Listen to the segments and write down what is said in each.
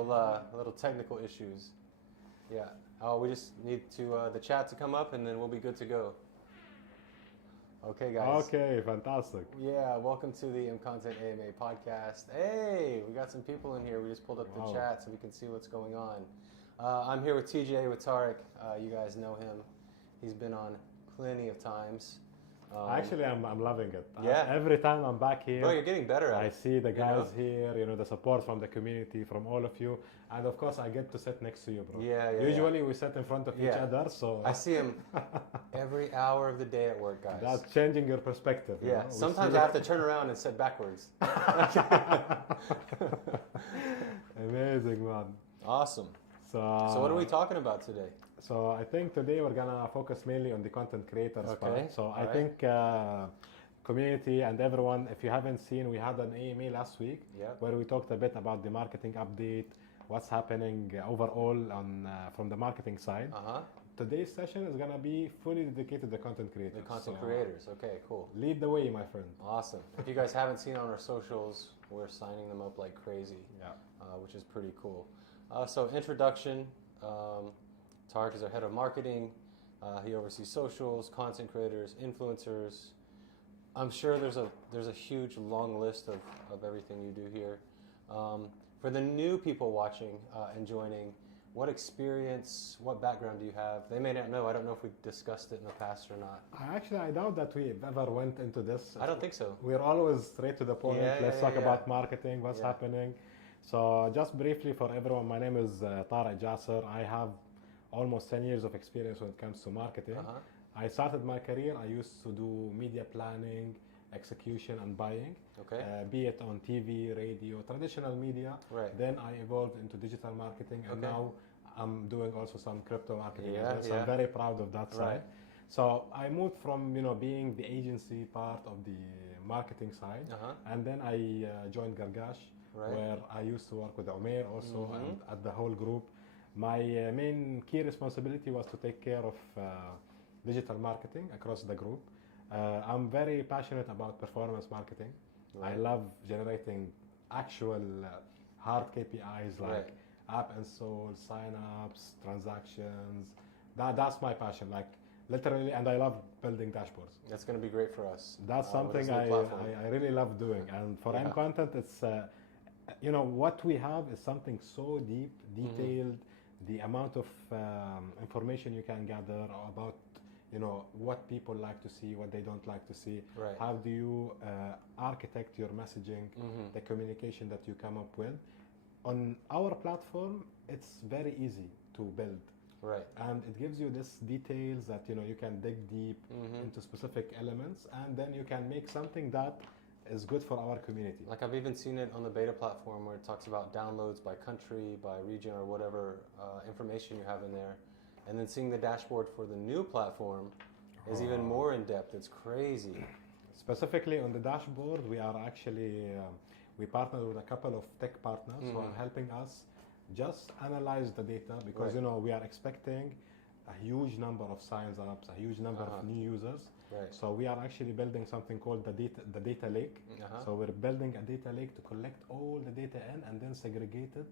little technical issues. Yeah. Oh, we just need to the chat to come up, and then we'll be good to go. Okay, guys. Okay, fantastic. Yeah, welcome to the MContent AMA podcast. Hey, we got some people in here. We just pulled up the chat so we can see what's going on. I'm here with TJ, with Tarek. You guys know him. He's been on plenty of times. Actually, I'm loving it. Yeah. Every time I'm back here, Bro, you're getting better at it. I see the guys here, the support from the community, from all of you. And of course, I get to sit next to you, bro. Usually we sit in front of each other, so... I see him every hour of the day at work, guys. That's changing your perspective. Yeah, sometimes I have to turn around and sit backwards. Amazing, man. Awesome. So what are we talking about today? So I think today we're gonna focus mainly on the content creators part. So I think community and everyone, if you haven't seen, we had an AMA last week where we talked a bit about the marketing update, what's happening overall on from the marketing side. Today's session is gonna be fully dedicated to the content creators. The content creators, okay, cool. Lead the way, my friend. Awesome. If you guys haven't seen on our socials, we're signing them up like crazy, which is pretty cool. So introduction, Tarek is our head of marketing. He oversees socials, content creators, influencers. I'm sure there's a huge long list of everything you do here. For the new people watching and joining, what experience, what background do you have? They may not know. I don't know if we've discussed it in the past or not. I doubt that we ever went into this. I don't think so. We're always straight to the point. Let's talk about marketing, what's happening. So just briefly for everyone, my name is Tarek Jasser. I have almost 10 years of experience when it comes to marketing. I started my career, I used to do media planning, execution and buying, be it on TV, radio, traditional media. Then I evolved into digital marketing, and now I'm doing also some crypto marketing. So I'm very proud of that side. So I moved from being the agency part of the marketing side, and then I joined Gargash, where I used to work with Omer also and at the whole group. My main key responsibility was to take care of digital marketing across the group. I'm very passionate about performance marketing. I love generating actual hard KPIs like app installs, sign-ups, transactions. That's my passion, like literally, and I love building dashboards. That's going to be great for us. That's something I really love doing. And for MContent, it's, what we have is something so deep, detailed, the amount of information you can gather about what people like to see, what they don't like to see. How do you architect your messaging, the communication that you come up with. On our platform, it's very easy to build. And it gives you this details that you can dig deep into specific elements, and then you can make something that is good for our community. Like I've even seen it on the beta platform where it talks about downloads by country, by region, or whatever information you have in there. And then seeing the dashboard for the new platform is even more in depth. It's crazy. Specifically on the dashboard, we are actually, we partnered with a couple of tech partners who are helping us just analyze the data, because we are expecting a huge number of sign-ups, a huge number of new users. So we are actually building something called the data lake. So we're building a data lake to collect all the data in and then segregate it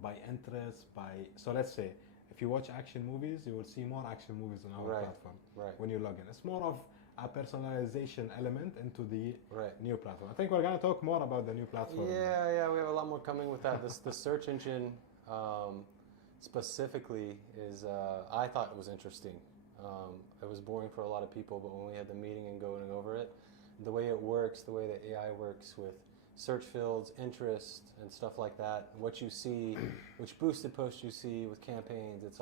by interest, so let's say, if you watch action movies, you will see more action movies on our platform when you log in. It's more of a personalization element into the new platform. I think we're going to talk more about the new platform. Yeah, we have a lot more coming with that. The search engine specifically is, I thought it was interesting. It was boring for a lot of people, but when we had the meeting and going over it, the way it works, the way that AI works with search fields, interest, and stuff like that, what you see, which boosted posts you see with campaigns, it's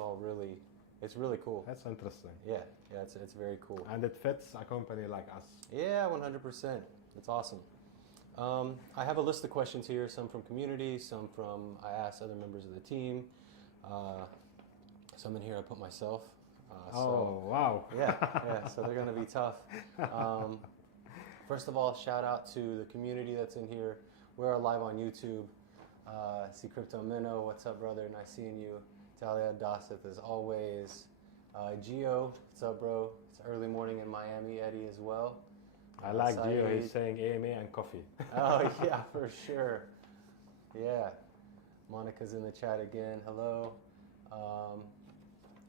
really cool. That's interesting. Yeah, it's very cool. And it fits a company like us. Yeah, 100%. It's awesome. I have a list of questions here, some from community, some from, I asked other members of the team. Some in here I put myself. Wow. Yeah, so they're going to be tough. First of all, shout out to the community that's in here. We're live on YouTube. See Crypto Minnow, what's up, brother? Nice seeing you. Talia Dasith, as always. Gio, what's up, bro? It's early morning in Miami. Eddie as well. I like Gio. He's saying AMA and coffee. Oh, yeah, for sure. Yeah. Monica's in the chat again. Hello.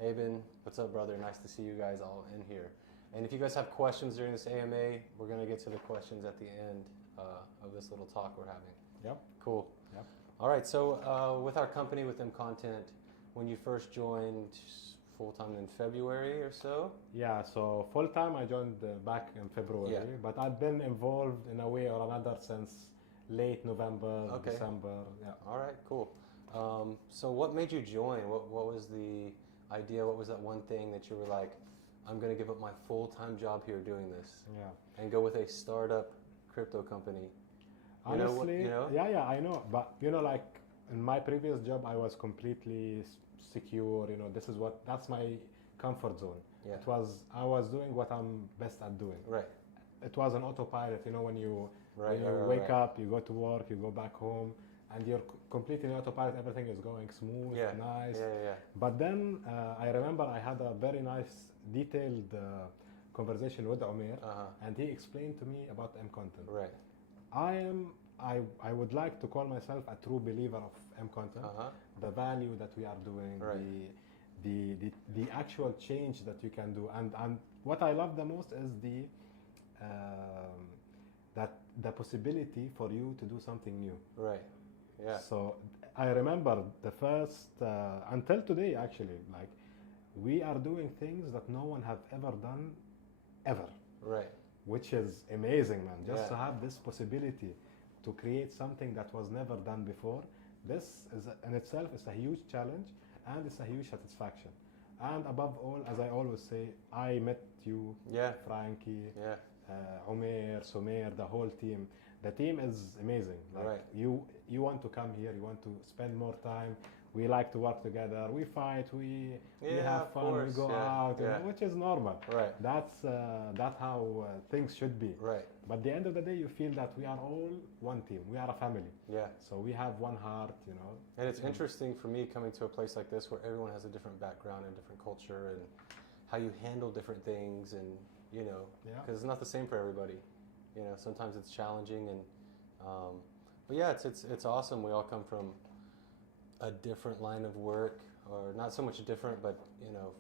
Aben, what's up, brother? Nice to see you guys all in here. And if you guys have questions during this AMA, we're going to get to the questions at the end of this little talk we're having. Yep. Cool. Yep. All right, so with our company, with MContent, when you first joined full-time in February or so? Yeah, so full-time I joined back in February, but I've been involved in a way or another since late November, December. Yeah. All right, cool. So what made you join? What was the idea? What was that one thing that you were like, I'm going to give up my full-time job here doing this and go with a startup crypto company? Honestly, yeah, I know. But, like in my previous job, I was completely secure. That's my comfort zone. Yeah. I was doing what I'm best at doing. Right. It was an autopilot, when you wake up, you go to work, you go back home, and you're completely in autopilot. Everything is going smooth, nice. Yeah. But then I remember I had a very nice, detailed conversation with Umair, and he explained to me about MContent. Right. I would like to call myself a true believer of MContent. The value that we are doing, the actual change that you can do, and what I love the most is the possibility for you to do something new. Right. Yeah. So I remember the first until today actually, like we are doing things that no one have ever done, ever. Right. Which is amazing, man. Just to have this possibility to create something that was never done before. This is in itself is a huge challenge, and it's a huge satisfaction. And above all, as I always say, I met you, Frankie, Umair, Sumair, the whole team. The team is amazing. Like you want to come here, you want to spend more time. We like to work together. We fight. We have fun. We go out, which is normal. Right. That's how things should be. Right. But at the end of the day, you feel that we are all one team. We are a family. Yeah. So we have one heart, And it's interesting for me coming to a place like this where everyone has a different background and different culture and how you handle different things, and because it's not the same for everybody. Sometimes it's challenging, and but yeah, it's awesome. We all come from a different line of work, or not so much different, but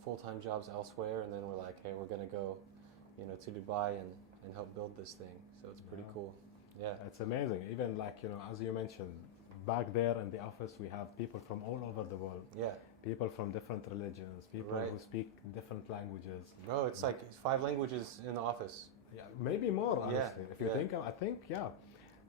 full-time jobs elsewhere, and then we're like, hey, we're gonna go to Dubai and help build this thing. So it's pretty cool. Yeah, it's amazing. Even like as you mentioned, back there in the office we have people from all over the world. Yeah, people from different religions, people who speak different languages. Bro, it's like 5 languages in the office. Yeah, maybe more, honestly. If you think, I think,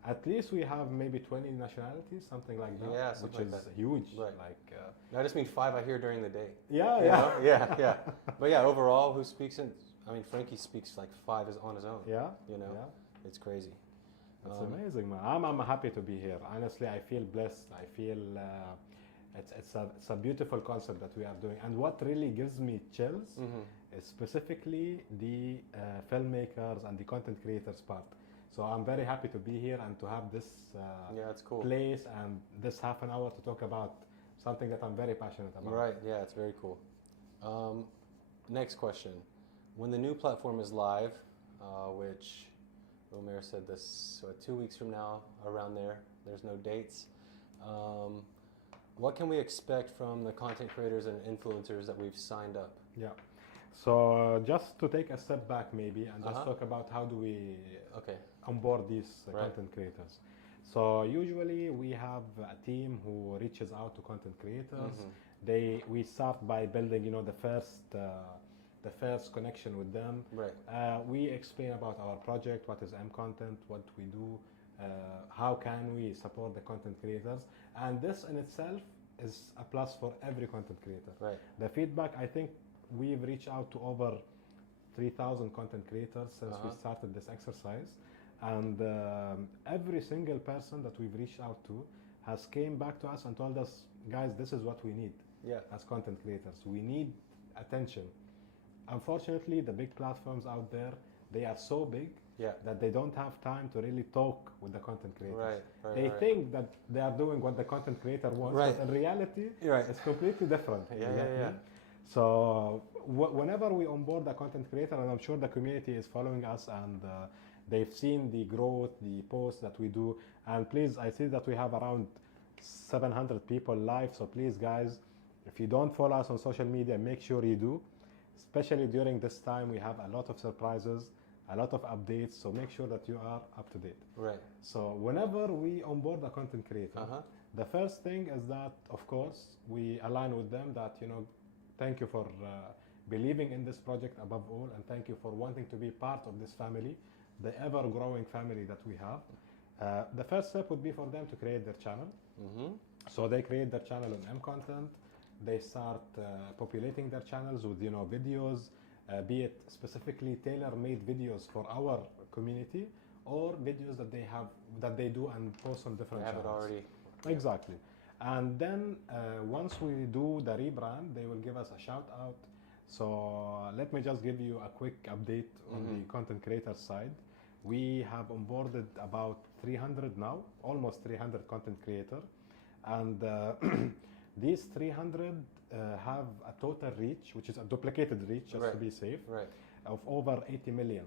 at least we have maybe 20 nationalities, something like that. Yeah, which like is that. Huge. Right. Like, I just mean 5 I hear during the day. Yeah. But yeah, overall, who speaks in? I mean, Frankie speaks like 5 is on his own. Yeah. It's crazy. It's amazing, man. I'm happy to be here. Honestly, I feel blessed. I feel it's a beautiful concept that we are doing. And what really gives me chills is specifically the filmmakers and the content creators part. So I'm very happy to be here and to have this it's cool. place and this half an hour to talk about something that I'm very passionate about. Right, yeah, it's very cool. Next question. When the new platform is live, which Umair said this 2 weeks from now, around there's no dates. What can we expect from the content creators and influencers that we've signed up? Yeah. So just to take a step back maybe and just talk about how do we onboard these content creators. So usually we have a team who reaches out to content creators. We start by building, the first connection with them. Right. We explain about our project, what is MContent, what we do, how can we support the content creators, and this in itself is a plus for every content creator. Right. The feedback, I think we've reached out to over 3,000 content creators since we started this exercise, and every single person that we've reached out to has came back to us and told us, guys, this is what we need as content creators. We need attention. Unfortunately, the big platforms out there, they are so big that they don't have time to really talk with the content creators. They think that they are doing what the content creator wants, but in reality, it's completely different. So whenever we onboard a content creator, and I'm sure the community is following us and they've seen the growth, the posts that we do, and please, I see that we have around 700 people live. So please, guys, if you don't follow us on social media, make sure you do. Especially during this time, we have a lot of surprises, a lot of updates. So make sure that you are up to date. Right. So whenever we onboard a content creator, the first thing is that, of course, we align with them that, thank you for believing in this project above all, and thank you for wanting to be part of this family, the ever-growing family that we have. The first step would be for them to create their channel. So they create their channel on MContent. They start populating their channels with videos, be it specifically tailor-made videos for our community, or videos that they do and post on different channels. Have it already. Exactly. And then once we do the rebrand, they will give us a shout out. So let me just give you a quick update on the content creator side. We have onboarded about 300 now, almost 300 content creators. And these 300 have a total reach, which is a duplicated reach, just to be safe, of over 80 million.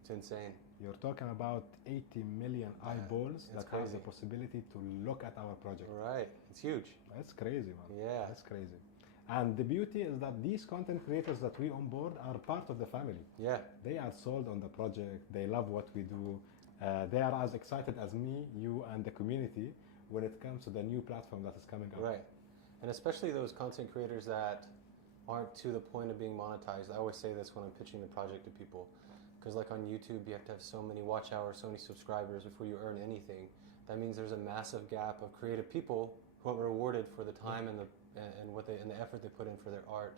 It's insane. You're talking about 80 million eyeballs that crazy. have the possibility to look at our project. Right. It's huge. That's crazy, man. Yeah. That's crazy. And the beauty is that these content creators that we onboard are part of the family. Yeah. They are sold on the project. They love what we do. They are as excited as me, you, and the community when it comes to the new platform that is coming up. Right. And especially those content creators that aren't to the point of being monetized. I always say this when I'm pitching the project to people. Because like on YouTube, you have to have so many watch hours, so many subscribers before you earn anything. That means there's a massive gap of creative people who are rewarded for the time and the effort they put in for their art,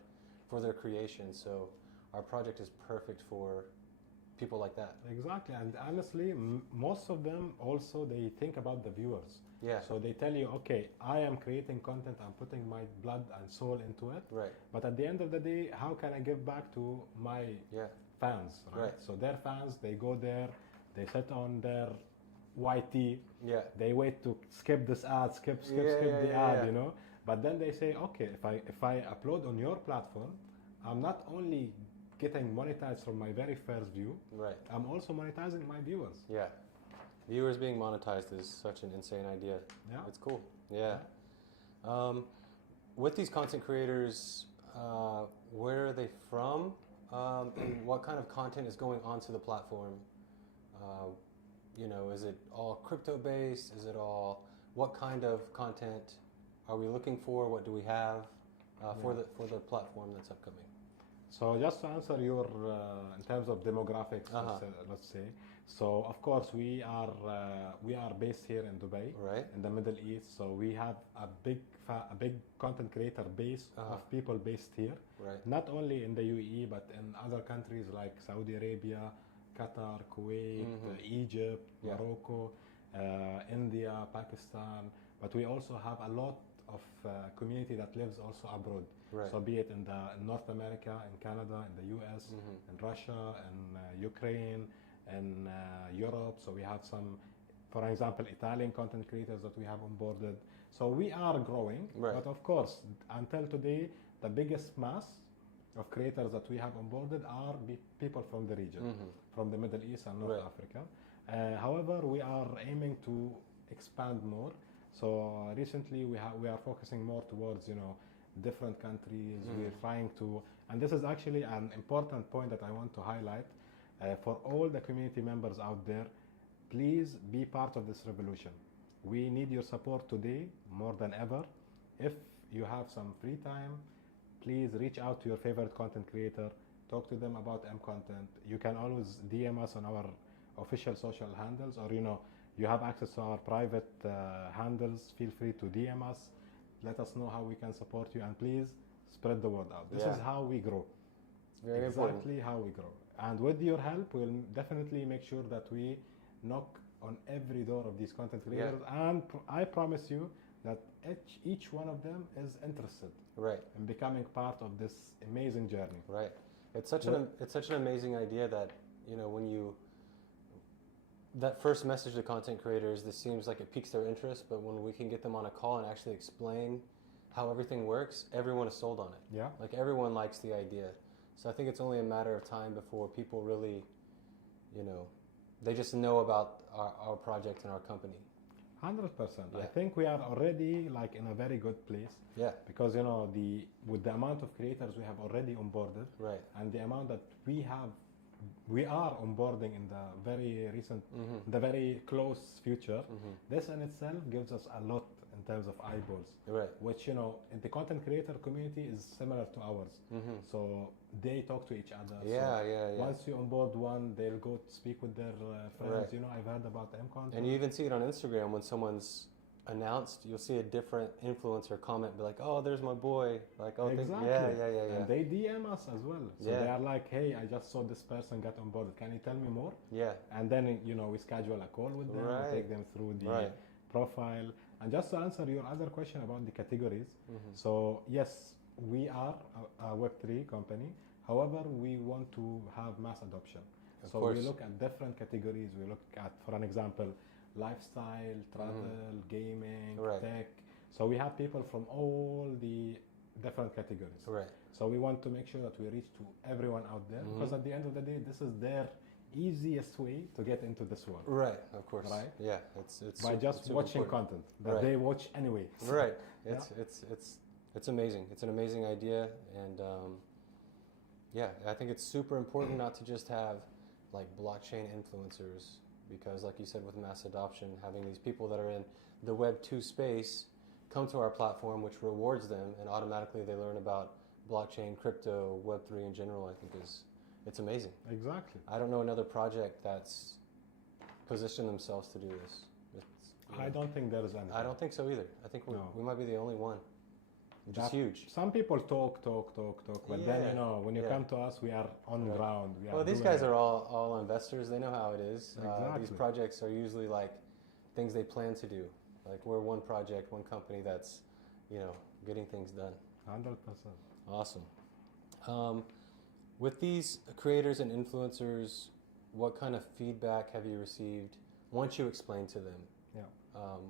for their creation. So our project is perfect for people like that. Exactly. And honestly, most of them also, they think about the viewers. Yeah. So they tell you, okay, I am creating content, I'm putting my blood and soul into it. Right. But at the end of the day, how can I give back to my fans, right? So their fans, they go there, they sit on their YT, they wait to skip this ad, skip the ad, But then they say, okay, if I upload on your platform, I'm not only getting monetized from my very first view, I'm also monetizing my viewers. Yeah. Viewers being monetized is such an insane idea. Yeah. It's cool. Yeah. With these content creators, where are they from? And what kind of content is going onto the platform? Is it all crypto based? Is it all, what kind of content are we looking for? What do we have for the platform that's upcoming? So just to answer your, in terms of demographics, let's say. So of course we are based here in Dubai, in the Middle East. So we have a big content creator base of people based here, not only in the UAE but in other countries like Saudi Arabia, Qatar, Kuwait, Egypt, Morocco, India, Pakistan. But we also have a lot of community that lives also abroad. So be it in North America, in Canada, in the US, in Russia, in Ukraine, in Europe. So we have some, for example, Italian content creators that we have onboarded. So we are growing, but of course, until today, the biggest mass of creators that we have onboarded are people from the region, from the Middle East and North Africa. However, we are aiming to expand more. So recently we are focusing more towards different countries. We're trying to, and this is actually an important point that I want to highlight for all the community members out there. Please be part of this revolution. We need your support today more than ever. If you have some free time, please reach out to your favorite content creator, talk to them about MContent. You can always DM us on our official social handles, or you have access to our private handles. Feel free to DM us. Let us know how we can support you, and please spread the word out. This is how we grow. Very important. Exactly how we grow. And with your help, we'll definitely make sure that we knock on every door of these content creators. And I promise you that each one of them is interested in becoming part of this amazing journey. Right. It's such an amazing idea that when that first message to content creators, this seems like it piques their interest, but when we can get them on a call and actually explain how everything works, everyone is sold on it. Yeah. Like everyone likes the idea. So I think it's only a matter of time before people really, they just know about our project and our company. 100%. Yeah. I think we are already like in a very good place. Yeah. Because with the amount of creators we have already onboarded, right, and the amount that we are onboarding in the very recent, the very close future. This in itself gives us a lot in terms of eyeballs. Right. Which in the content creator community is similar to ours. So they talk to each other. Yeah, so yeah. Once you onboard one, they'll go speak with their friends. Right. I've heard about MContent. And you even see it on Instagram when someone's announced, you'll see a different influencer comment, be like, "Oh, there's my boy." Like, "Oh, exactly. Yeah. And they DM us as well. So Yeah. they are like, "Hey, I just saw this person get on board. Can you tell me more?" Yeah. And then we schedule a call with them. Right. We take them through the profile. And just to answer your other question about the categories, so yes, we are a Web3 company. However, we want to have mass adoption. So we look at different categories. We look at, for an example, lifestyle, travel, gaming, tech. So we have people from all the different categories. Right. So we want to make sure that we reach to everyone out there, because at the end of the day, this is their easiest way to get into this world. Right, of course. Right? Yeah, it's by just watching content that they watch anyway. Right. It's amazing. It's an amazing idea, and I think it's super important not to just have like blockchain influencers, because like you said, with mass adoption, having these people that are in the Web 2 space come to our platform, which rewards them, and automatically they learn about blockchain, crypto, Web 3 in general, I think it's amazing. Exactly. I don't know another project that's positioned themselves to do this. I don't think there is any. I don't think so either. I think we might be the only one, which is huge. Some people talk, but then when you come to us, we are on the ground. Well, these guys are all investors. They know how it is. Exactly. These projects are usually like things they plan to do. Like we're one project, one company that's, getting things done. 100%. Awesome. With these creators and influencers, what kind of feedback have you received once you explain to them? Yeah.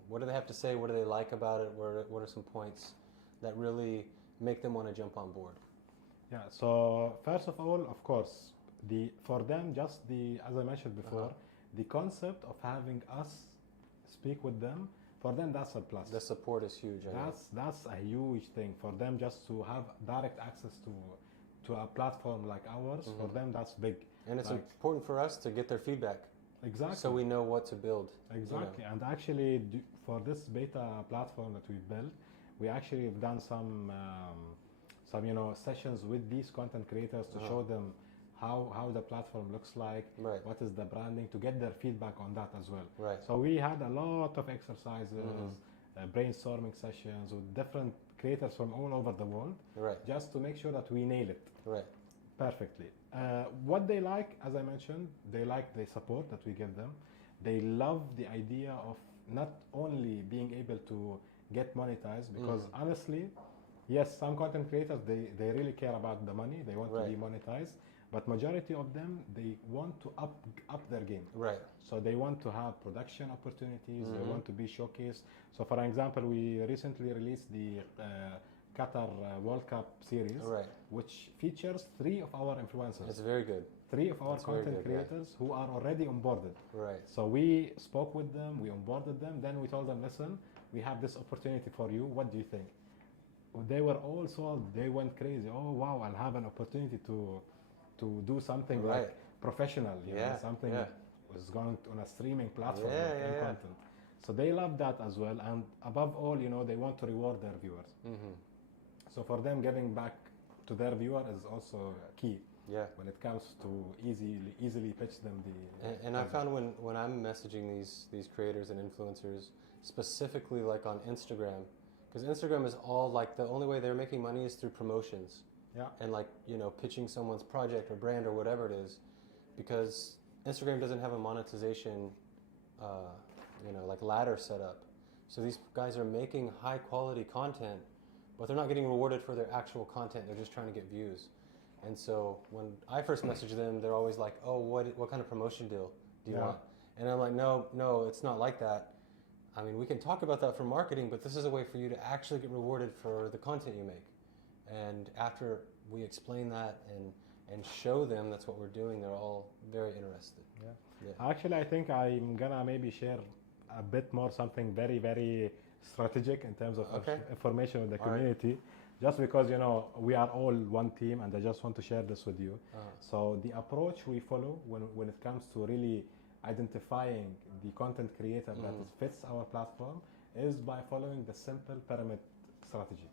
What do they have to say? What do they like about it? What are some points that really make them want to jump on board? Yeah. So first of all, of course, for them, as I mentioned before, the concept of having us speak with them, for them that's a plus. The support is huge. That's a huge thing for them, just to have direct access to a platform like ours. For them, that's big. And it's important for us to get their feedback. Exactly. So we know what to build. Exactly. And actually, for this beta platform that we built, we actually have done some sessions with these content creators to show them how the platform looks like, what is the branding, to get their feedback on that as well. Right. So we had a lot of exercises, brainstorming sessions with different creators from all over the world, just to make sure that we nail it perfectly. What they like, as I mentioned, they like the support that we give them. They love the idea of not only being able to get monetized, because honestly, yes, some content creators, they really care about the money, they want to be monetized, but majority of them, they want to up their game. Right. So they want to have production opportunities, they want to be showcased. So for example, we recently released the Qatar World Cup series, which features 3 of our influencers. It's very good. 3 of our content creators who are already onboarded. Right. So we spoke with them, we onboarded them, then we told them, listen, we have this opportunity for you, what do you think? They were all sold, they went crazy. Oh wow, I'll have an opportunity to do something like professional, something was going on a streaming platform content. So they love that as well, and above all, they want to reward their viewers. So for them, giving back to their viewer is also key. Yeah. When it comes to easily pitch them the. And I found when I'm messaging these creators and influencers, specifically like on Instagram, because Instagram is all like the only way they're making money is through promotions. Yeah. And like, pitching someone's project or brand or whatever it is, because Instagram doesn't have a monetization, like ladder set up. So these guys are making high quality content, but they're not getting rewarded for their actual content. They're just trying to get views. And so when I first message them, they're always like, oh, what kind of promotion deal do you want? And I'm like, no, it's not like that. I mean, we can talk about that for marketing, but this is a way for you to actually get rewarded for the content you make. And after we explain that and show them that's what we're doing, they're all very interested. Yeah. Actually, I think I'm gonna maybe share a bit more something very, very strategic in terms of information with the community. Just because, you know, we are all one team, and I just want to share this with you. So the approach we follow when it comes to really identifying the content creator that fits our platform is by following the simple pyramid strategy.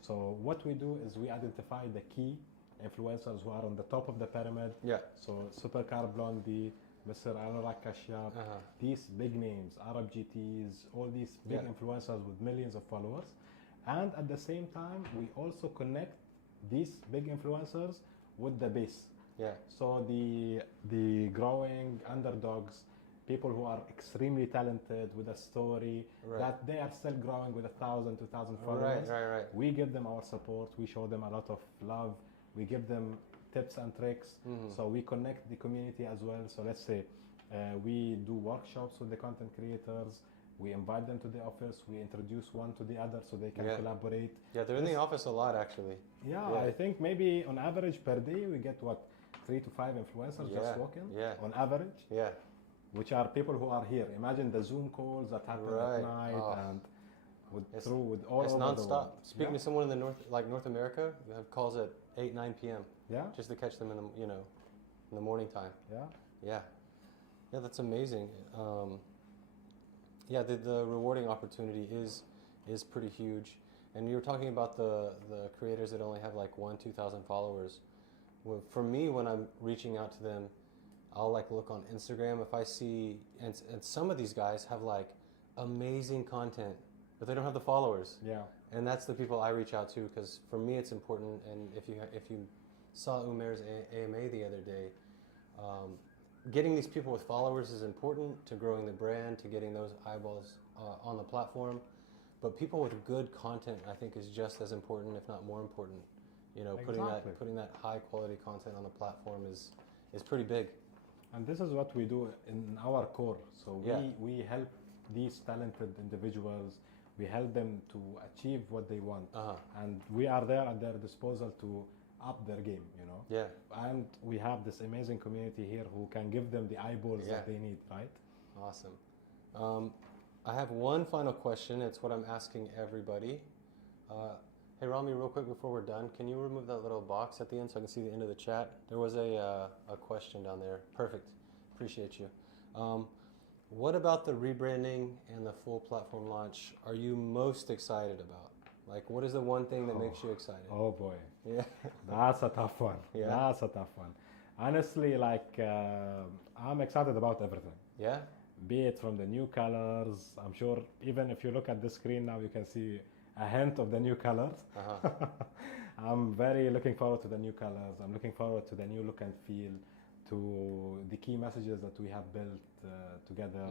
So what we do is we identify the key influencers who are on the top of the pyramid. Yeah. So Supercar Blondie, Mr. Anurag Kashyap, these big names, Arab GTs, all these big influencers with millions of followers. And at the same time, we also connect these big influencers with the base. Yeah. So the growing underdogs, people who are extremely talented with a story, that they are still growing with 1,000, 2,000 followers. Right. We give them our support. We show them a lot of love. We give them tips and tricks. So we connect the community as well. So let's say we do workshops with the content creators. We invite them to the office. We introduce one to the other so they can collaborate. Yeah, they're in the office a lot, actually. Yeah, I think maybe on average per day we get 3 to 5 influencers just walking on average. Yeah. Which are people who are here. Imagine the Zoom calls that happen at night and with all over nonstop. the world. Speaking to someone in the North America, we have calls at 8, 9 p.m. Yeah. Just to catch them in the morning time. Yeah, that's amazing. The rewarding opportunity is pretty huge. And you were talking about the creators that only have like 1,000-2,000 followers. Well, for me, when I'm reaching out to them, I'll like look on Instagram if I see, and some of these guys have like amazing content, but they don't have the followers. Yeah. And that's the people I reach out to, because for me it's important. And if you saw Umair's AMA the other day, getting these people with followers is important to growing the brand, to getting those eyeballs on the platform. But people with good content, I think, is just as important, if not more important. You know, putting that high quality content on the platform is pretty big. And this is what we do in our core. So we help these talented individuals. We help them to achieve what they want. And we are there at their disposal to up their game, you know? Yeah. And we have this amazing community here who can give them the eyeballs that they need, right? Awesome. I have one final question. It's what I'm asking everybody. Hey, Rami, real quick before we're done, can you remove that little box at the end so I can see the end of the chat? There was a question down there. Perfect. Appreciate you. What about the rebranding and the full platform launch are you most excited about? Like, what is the one thing that makes you excited? Oh, boy. Yeah. That's a tough one. Yeah. That's a tough one. Honestly, like, I'm excited about everything. Yeah? Be it from the new colors. I'm sure even if you look at the screen now, you can see a hint of the new colors. I'm very looking forward to the new colors. I'm looking forward to the new look and feel, to the key messages that we have built together.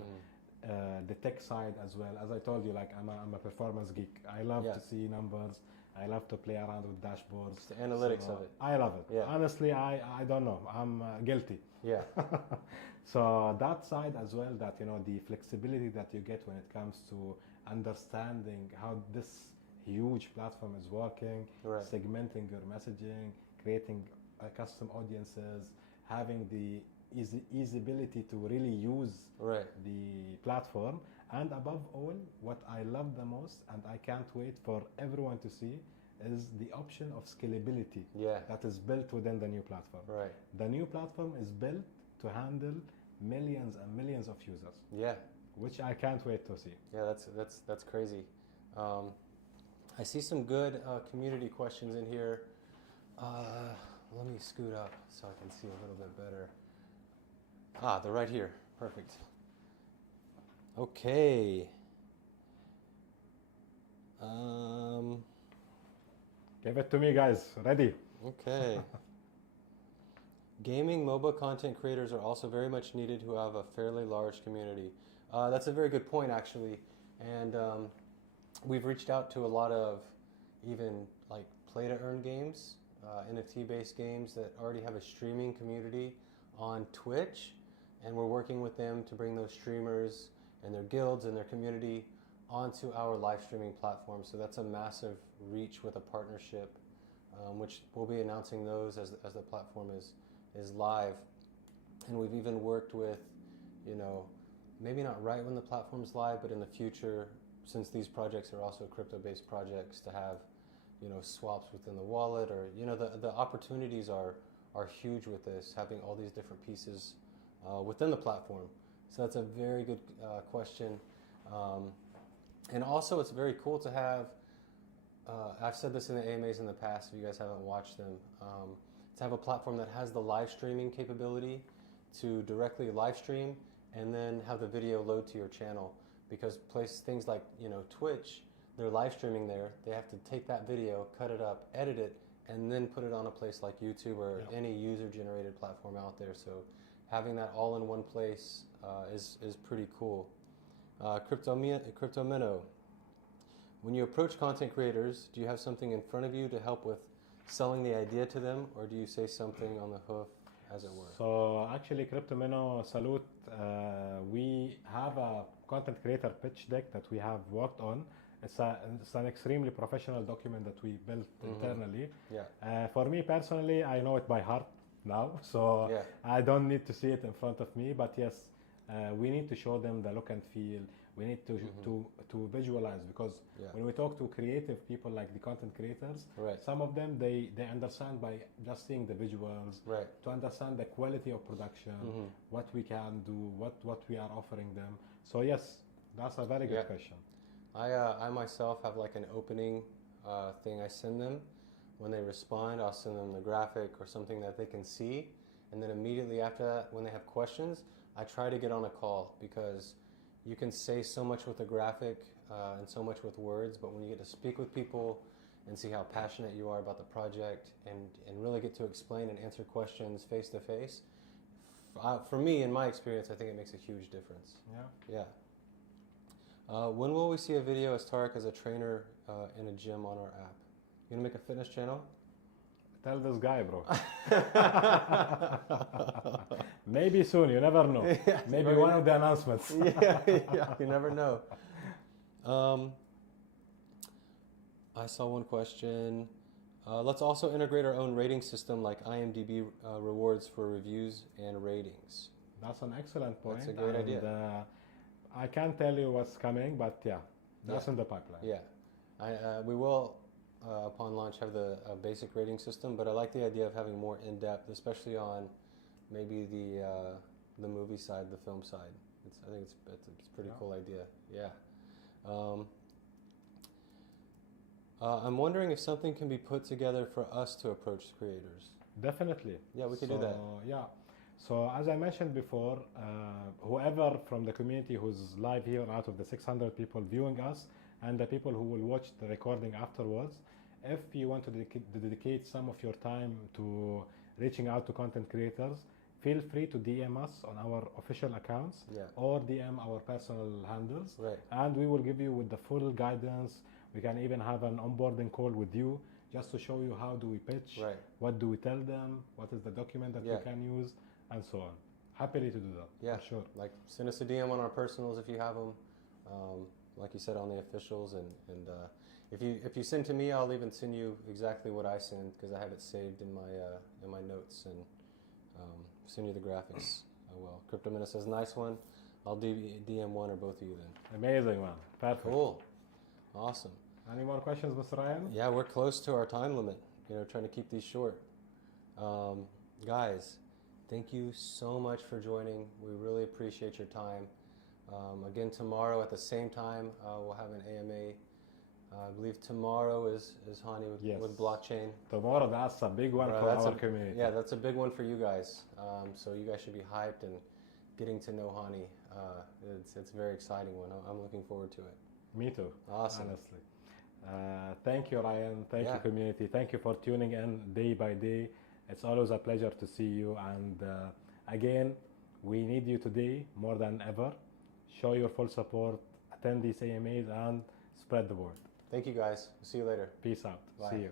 The tech side as well. As I told you, like I'm a performance geek. I love to see numbers. I love to play around with dashboards. It's the analytics of it. I love it. Yeah. Honestly, I don't know. I'm guilty. Yeah. So that side as well, that, you know, the flexibility that you get when it comes to understanding how this huge platform is working, segmenting your messaging, creating custom audiences, having the easy ability to really use the platform, and above all, what I love the most, and I can't wait for everyone to see, is the option of scalability that is built within the new platform. The new platform is built to handle millions and millions of users. Which I can't wait to see. Yeah, that's crazy. I see some good community questions in here. Let me scoot up so I can see a little bit better. They're right here. Perfect. Okay. Give it to me, guys. Ready? Okay. Gaming MOBA content creators are also very much needed who have a fairly large community. That's a very good point, actually. And we've reached out to a lot of even like play-to-earn games, NFT-based games that already have a streaming community on Twitch. And we're working with them to bring those streamers and their guilds and their community onto our live streaming platform. So that's a massive reach with a partnership, which we'll be announcing those as the platform is live. And we've even worked with, maybe not right when the platform's live, but in the future, since these projects are also crypto-based projects, to have, you know, swaps within the wallet, or, you know, the opportunities are huge with this, having all these different pieces within the platform. So that's a very good question. And also it's very cool to have, I've said this in the AMAs in the past, if you guys haven't watched them, to have a platform that has the live streaming capability to directly live stream and then have the video load to your channel. Because things like, you know, Twitch, they're live streaming there, they have to take that video, cut it up, edit it, and then put it on a place like YouTube or any user-generated platform out there. So having that all in one place is pretty cool. Crypto Minnow, when you approach content creators, do you have something in front of you to help with selling the idea to them, or do you say something on the hoof, as it were? So actually, Crypto Minnow, salute. We have a content creator pitch deck that we have worked on. It's an extremely professional document that we built internally. For me personally, I know it by heart now, so I don't need to see it in front of me. But yes, we need to show them the look and feel. We need to visualize, because when we talk to creative people like the content creators, some of them they understand by just seeing the visuals, to understand the quality of production, what we can do, what we are offering them. So yes, that's a very good question. I myself have like an opening thing I send them. When they respond, I'll send them the graphic or something that they can see, and then immediately after that, when they have questions, I try to get on a call, because you can say so much with a graphic and so much with words, but when you get to speak with people and see how passionate you are about the project and really get to explain and answer questions face to face, for me, in my experience, I think it makes a huge difference. When will we see a video as Tarek as a trainer in a gym on our app? You gonna make a fitness channel? Tell this guy, bro. Maybe soon, you never know. Maybe one of the announcements. You never know. I saw one question. Let's also integrate our own rating system like IMDb rewards for reviews and ratings. That's an excellent point. That's a great idea. I can't tell you what's coming, but that's in the pipeline. We will, upon launch, have the basic rating system, but I like the idea of having more in-depth, especially on maybe the movie side, the film side. I think it's a pretty cool idea. I'm wondering if something can be put together for us to approach creators. Definitely. Yeah, we could do that. So as I mentioned before, whoever from the community who's live here, out of the 600 people viewing us, and the people who will watch the recording afterwards, if you want to dedicate some of your time to reaching out to content creators, feel free to DM us on our official accounts or DM our personal handles, and we will give you with the full guidance. We can even have an onboarding call with you just to show you how do we pitch, what do we tell them, what is the document that we can use, and so on. Happily to do that. For sure. Like, send us a DM on our personals if you have them. Like you said, on the officials, and if you send to me, I'll even send you exactly what I send, because I have it saved in my notes, and send you the graphics. Well, Crypto Minnow says nice one. I'll DM one or both of you then. Amazing, man. Perfect. Cool. Awesome. Any more questions, Mr. Ryan? Yeah, we're close to our time limit. Trying to keep these short. Guys, thank you so much for joining. We really appreciate your time. Again, tomorrow at the same time, we'll have an AMA. I believe tomorrow is Hani with blockchain. Tomorrow, that's a big one for our community. Yeah, that's a big one for you guys. So you guys should be hyped and getting to know Hani. It's a very exciting one. I'm looking forward to it. Me too. Awesome. Honestly. Thank you, Ryan. Thank you, community. Thank you for tuning in day by day. It's always a pleasure to see you. And again, we need you today more than ever. Show your full support, attend these AMAs, and spread the word. Thank you, guys. See you later. Peace out. Bye. See you.